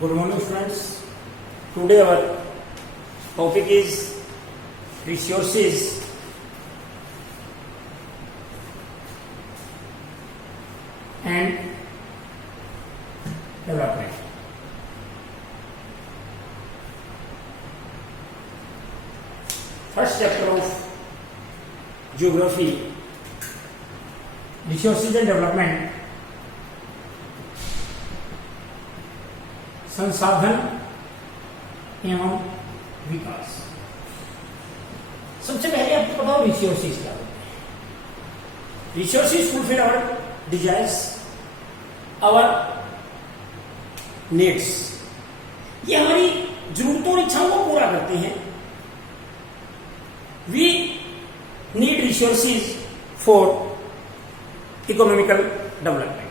Good morning, friends. Today our topic is resources and development. First chapter of geography, resources and development. संसाधन एवं विकास। सबसे पहले आपको बताओ रिसोर्सेज क्या होते हैं। Resources fulfil our desires, our needs. ये हमारी जरूरतों और इच्छाओं को पूरा करते हैं। We need resources for economical development.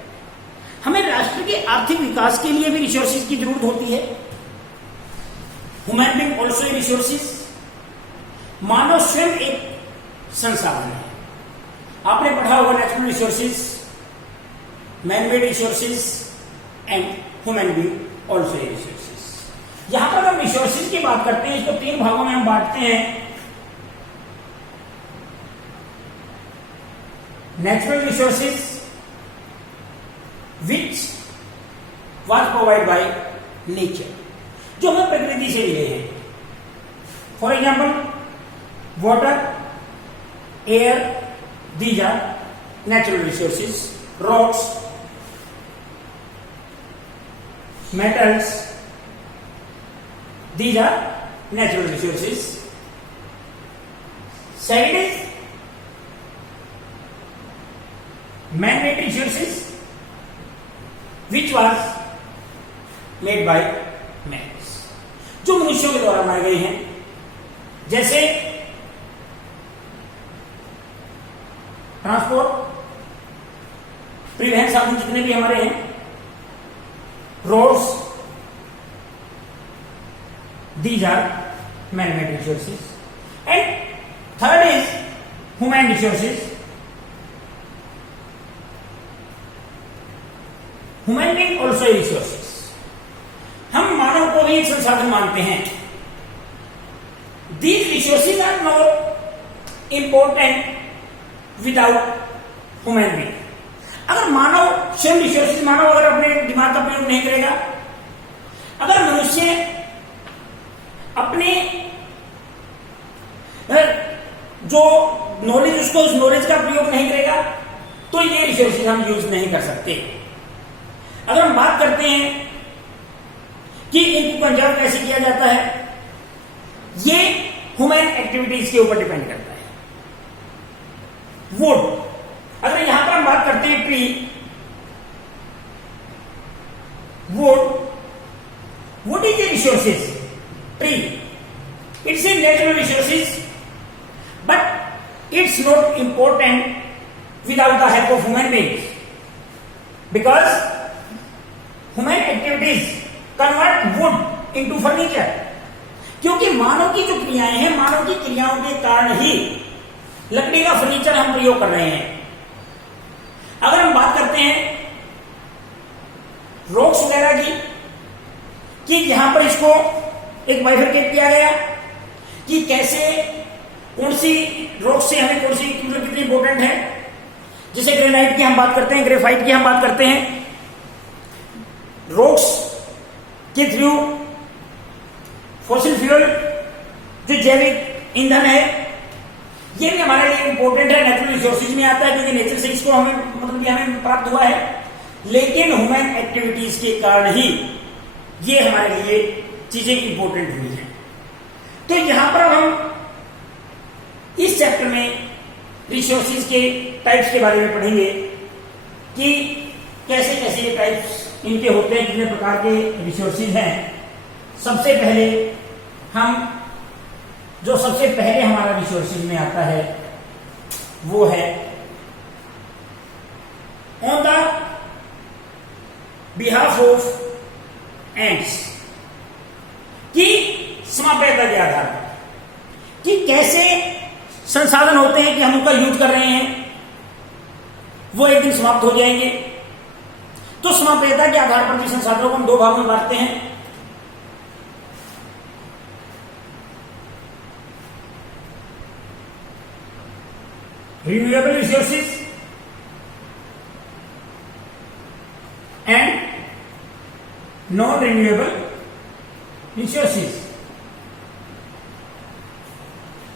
हमें राष्ट्र के आर्थिक विकास के लिए भी रिसोर्सेज की जरूरत होती है। Human being also resources. मानव स्वयं एक संसाधन है। आपने पढ़ा होगा natural resources, man made resources and human being also resources. यहां पर हम रिसोर्सेज की बात करते हैं, इसको तीन भागों में हम बांटते हैं। Natural resources which was provided by nature, जो हमें प्रकृति से मिले हैं। For example water, air, these are natural resources. Rocks, metals, these are natural resources. Second is man made resources which was made by man, जो मनुष्यों के द्वारा बनाए गए हैं। जैसे ट्रांसपोर्ट, परिवहन साधन जितने भी हमारे हैं, roads, these are man-made resources. And third is human resources. Human being also resources. हम मानव को भी एक संसाधन मानते हैं। These resources are not important without human being. अगर मानव स्वयं रिसोर्सेज, मानव अगर अपने दिमाग का प्रयोग नहीं करेगा, अगर मनुष्य अपने जो नॉलेज, उसको उस नॉलेज का प्रयोग नहीं करेगा, तो ये रिसोर्सेज हम यूज नहीं कर सकते। अगर हम बात करते हैं कि इनको कंजर्व कैसे किया जाता है, ये ह्यूमन एक्टिविटीज के ऊपर डिपेंड करता है। वुड, अगर यहां पर हम बात करते हैं tree, would is a resources. Tree it's a natural resources, but it's not important without the help of human beings, because human activities convert would into furniture. क्योंकि मानव की जो क्रियाएं हैं, मानव की क्रियाओं के कारण ही लकड़ी का फर्नीचर हम प्रयोग कर रहे हैं। अगर हम बात करते हैं रॉक्स वगैरह की, कि यहां पर इसको एक बाइफरकेट किया गया कि कैसे कौन सी रॉक से हमें कौन सी मतलब कितनी इंपॉर्टेंट है। जैसे ग्रेनाइट की हम बात करते हैं, ग्रेफाइट की हम बात करते हैं। रॉक्स के थ्रू फॉसिल फ्यूल, जो जैविक ईंधन है, ये भी हमारे लिए इंपॉर्टेंट है, नेचुरल रिसोर्सेज में आता है, क्योंकि नेचर से इसको हमें मतलब कि हमें प्राप्त हुआ है। लेकिन ह्यूमन एक्टिविटीज के कारण ही ये हमारे लिए चीजें इंपॉर्टेंट हुई हैं। तो यहां पर हम इस चैप्टर में रिसोर्सेज के टाइप्स के बारे में पढ़ेंगे कि कैसे कैसे ये टाइप्स इनके होते हैं, कितने प्रकार के रिसोर्सेज हैं। सबसे पहले सबसे पहले हमारा रिसोर्सेज में आता है वो है on the behalf of ends, कि समाप्यता के आधार पर कि कैसे संसाधन होते हैं कि हम उनका यूज कर रहे हैं, वो एक दिन समाप्त हो जाएंगे। तो समाप्यता के आधार पर जिस संसाधनों को हम दो भागों में बांटते हैं, renewable resources and non-renewable resources.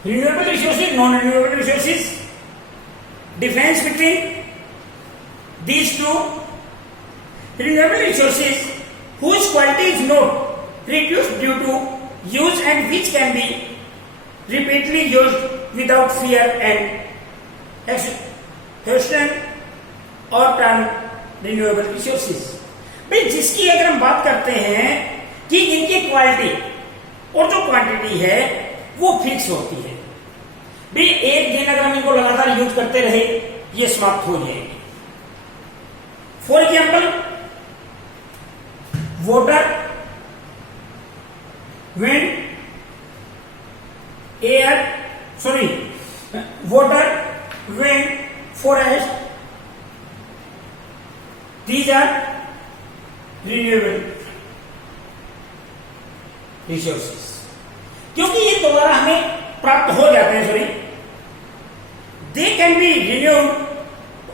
Renewable resources, non-renewable resources. Difference between these two. Renewable resources whose quality is not reduced due to use and which can be repeatedly used without fear and exhaustion or term renewable resources. भाई जिसकी अगर हम बात करते हैं कि इनकी quality और जो क्वांटिटी है वो फिक्स होती है। भाई एक दिन अगर हम इनको लगातार यूज करते रहे ये समाप्त हो जाएगी। For example water, wind, air, sorry water, wind, forest, these are renewable resources. क्योंकि ये दोबारा हमें प्राप्त हो जाते हैं, sorry, they can be renewed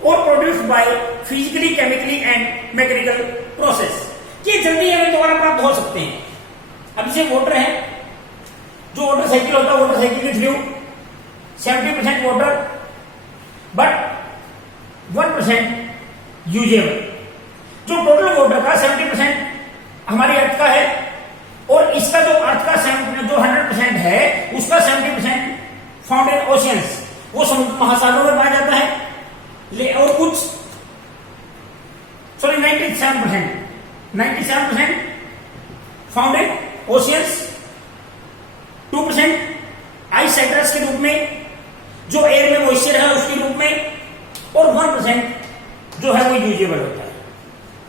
or produced by physically, chemically and mechanical process. ये जल्दी हमें दोबारा प्राप्त हो सकते हैं। अब जैसे वाटर है, जो वाटर साइकिल होता है, वाटर साइकिल के थ्रू 70% वाटर बट 1% यूजेबल। जो टोटल वाटर का 70% हमारी अर्थ का है और इसका जो अर्थ का जो 100% है उसका 70% फाउंड इन ओशियंस, वो महासागरों में पाया जाता है। और कुछ sorry 97% found in oceans, 2% ice citrus के रूप में जो एयर में मॉइस्चर है उसके रूप में, और 1% जो है वो यूजेबल होता है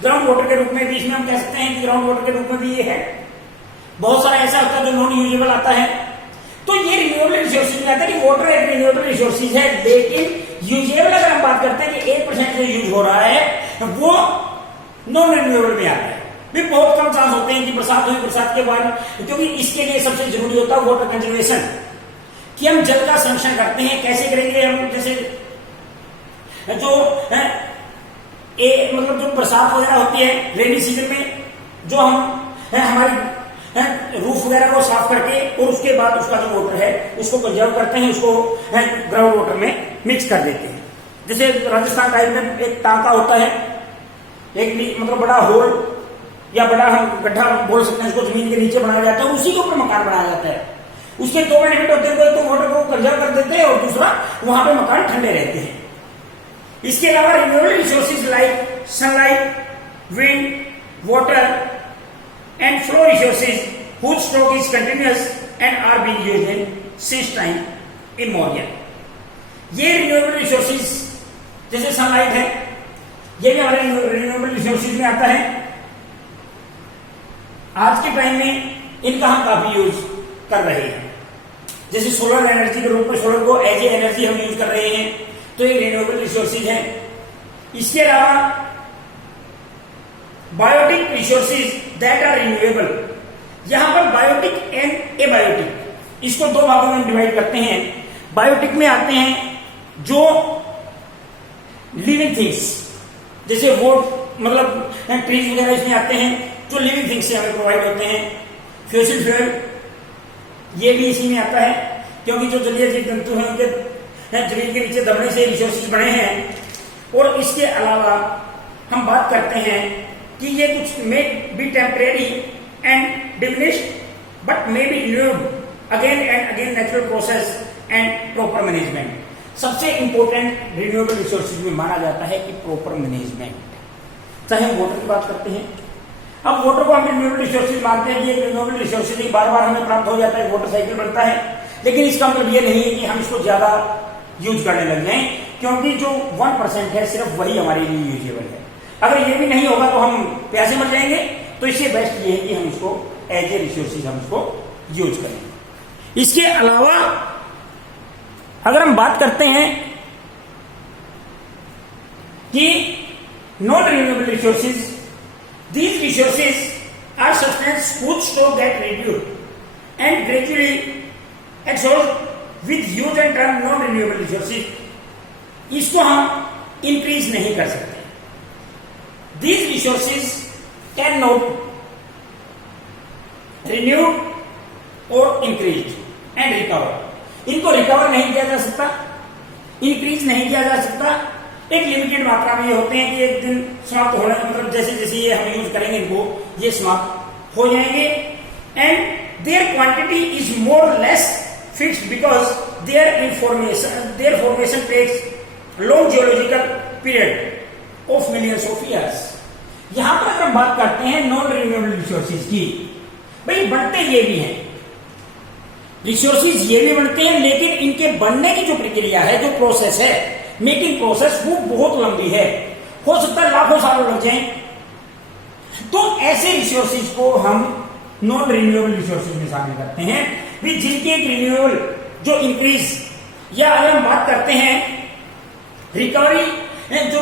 ग्राउंड वाटर के रूप में भी। इसमें हम कह सकते हैं कि ग्राउंड वाटर के रूप में भी ये है। बहुत सारा ऐसा होता है जो नॉन यूजेबल आता है। तो ये रिन्यूएबल रिसोर्सेज में आता है कि वाटर एक रिन्यूएबल रिसोर्सेज है, लेकिन यूजेबल अगर हम बात करते हैं कि 1% जो यूज हो रहा है वो नॉन रिन्यूएबल में आता है। भी बहुत कम चांस होते हैं कि बरसात हुई, बरसात के बाद, क्योंकि इसके लिए सबसे जरूरी होता है वाटर कंजर्वेशन, कि हम जल का संरक्षण करते हैं। कैसे करेंगे हम? जैसे जो मतलब जो बरसात वगैरह होती है रेनी सीजन में, जो हम हमारी रूफ वगैरह को साफ करके और उसके बाद उसका जो वाटर है उसको कंजर्व करते हैं, उसको ग्राउंड वाटर में मिक्स कर देते हैं। जैसे राजस्थान टाइप में एक टांका होता है, एक मतलब बड़ा होल या बड़ा हम गड्ढा बोल सकते हैं, उसको जमीन के नीचे बनाया जाता है, उसी के ऊपर मकान बनाया जाता है। उसके 2 बेनिफिट होते हैं, तो वाटर को कंजर्व कर देते हैं और दूसरा वहां पे मकान ठंडे रहते हैं। इसके अलावा renewable resources like sunlight, wind, water and flow resources whose stock is continuous and are being used in since time immemorial. ये रिन्यूएबल रिसोर्सेज जैसे सनलाइट है, ये भी हमारे रिन्यूएबल रिसोर्सेज में आता है। आज के टाइम में इनका हम काफी यूज कर रहे हैं। जैसे सोलर एनर्जी के रूप में सोलर को एज ए एनर्जी हम यूज कर रहे हैं, तो ये रिन्यूएबल रिसोर्सेज है। इसके अलावा biotic resources that are renewable, यहां पर बायोटिक एंड एबायोटिक, इसको 2 भागों में डिवाइड करते हैं। बायोटिक में आते हैं जो लिविंग थिंग्स, जैसे वो मतलब ट्रीज वगैरह इसमें आते हैं, जो लिविंग थिंग्स से हमें प्रोवाइड होते हैं। फ्यूसिल फ्यूल ये भी इसी में आता है, क्योंकि जो जलीय जीव जंतु हैं उनके जमीन के नीचे दबने से रिसोर्सेज बने हैं। और इसके अलावा हम बात करते हैं कि ये कुछ may be temporary and diminished but may be renewed again and again natural process and proper management. सबसे इंपॉर्टेंट रिन्यूएबल रिसोर्सेज में माना जाता है कि प्रॉपर मैनेजमेंट। चाहे हम वाटर की बात करते हैं, अब वाटर को हम रिन्यूएबल रिसोर्सेज मानते हैं कि एक रिन्यूएबल रिसोर्सेज ही बार बार हमें प्राप्त हो जाता है, वाटर साइकिल बनता है, लेकिन इसका मतलब ये नहीं है कि हम इसको ज्यादा यूज करने लग जाएं, क्योंकि जो 1% है सिर्फ वही हमारे लिए यूजेबल है। अगर ये भी नहीं होगा तो हम प्यासे मर जाएंगे। तो इससे बेस्ट ये है कि हम इसको एज ए रिसोर्सेज हम इसको यूज करें। इसके अलावा अगर हम बात करते हैं कि non renewable resources, these resources are substances whose stock get reduced and gradually exhaust with use and term non-renewable resources. इसको हम इंक्रीज नहीं कर सकते। These resources cannot renewed और increased and recover। इनको रिकवर नहीं किया जा सकता, इंक्रीज नहीं किया जा सकता। एक लिमिटेड मात्रा में ये होते हैं कि एक दिन समाप्त होने मतलब जैसे जैसे ये हम यूज करेंगे इनको ये समाप्त हो जाएंगे। And their quantity is more और less fixed because their formation takes long geological period of millions of years. यहां पर अगर हम बात करते हैं नॉन रिन्यूएबल रिसोर्सेज की, भाई बनते ये भी हैं, रिसोर्सेज ये भी बनते हैं, लेकिन इनके बनने की जो प्रक्रिया है, जो प्रोसेस है, मेकिंग प्रोसेस, वो बहुत लंबी है, हो सकता है लाखों सालों लग जाएं। तो ऐसे रिसोर्सेज को हम नॉन रिन्यूएबल रिसोर्सेज में शामिल करते हैं, भी जिनकी एक रिन्यूएबल जो इंक्रीज, या अगर हम बात करते हैं रिकवरी, जो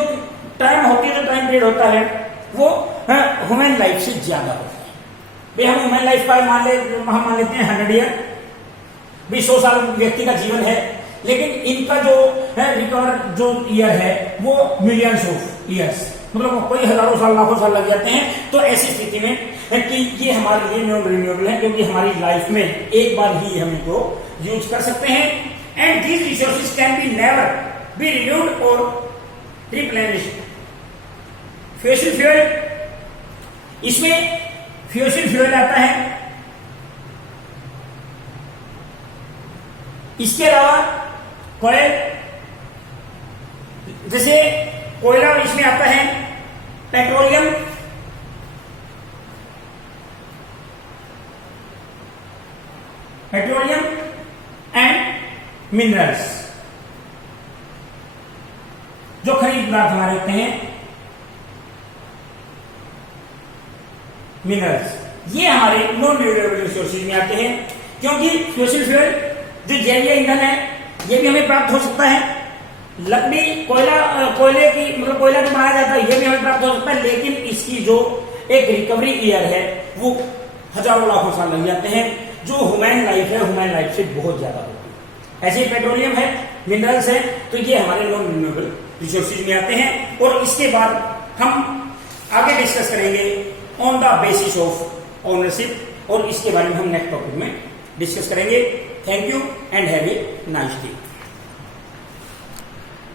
टाइम होती है, जो टाइम पीरियड होता है, वो ह्यूमन लाइफ से ज्यादा होता है। भाई हम ह्यूमन लाइफ का हम मान लेते हैं 100 ईयर, भी 100 साल व्यक्ति का जीवन है, लेकिन इनका जो है रिकवर जो ईयर है वो मिलियंस ऑफ ईयर्स, मतलब कोई हजारों साल लाखों साल लग जाते हैं। तो ऐसी स्थिति में कि ये हमारे लिए नॉन रिन्यूएबल है, क्योंकि हमारी लाइफ में एक बार ही हम इनको यूज कर सकते हैं। And these resources can be never be renewed और रिप्लेनिश्ड। फ्यूसिल फ्यूल, इसमें फ्यूसिल फ्यूल आता है, इसके अलावा कोयल, जैसे कोयला इसमें आता है, पेट्रोलियम, एंड मिनरल्स, जो खनिज पदार्थ हमारे होते हैं, मिनरल्स, ये हमारे नॉन रिन्यूएबल रिसोर्सेज में आते हैं। क्योंकि फ्यूसिल फ्यूल जो जैवीय ईंधन है, ये भी हमें प्राप्त हो सकता है, लकड़ी, कोयले की मतलब कोयला जो बनाया जाता है, ये भी हमें प्राप्त हो सकता है, लेकिन इसकी जो एक रिकवरी ईयर है वो हजारों लाखों साल लग जाते हैं, जो ह्यूमन लाइफ है, ह्यूमन लाइफ से बहुत ज्यादा होती है। ऐसे ही पेट्रोलियम है, मिनरल्स है, तो ये हमारे नॉन रिन्यूएबल रिसोर्सेज में आते हैं। और इसके बाद हम आगे डिस्कस करेंगे on the basis of ownership, और इसके बारे में हम नेक्स्ट टॉपिक में डिस्कस करेंगे। Thank you and have a nice day.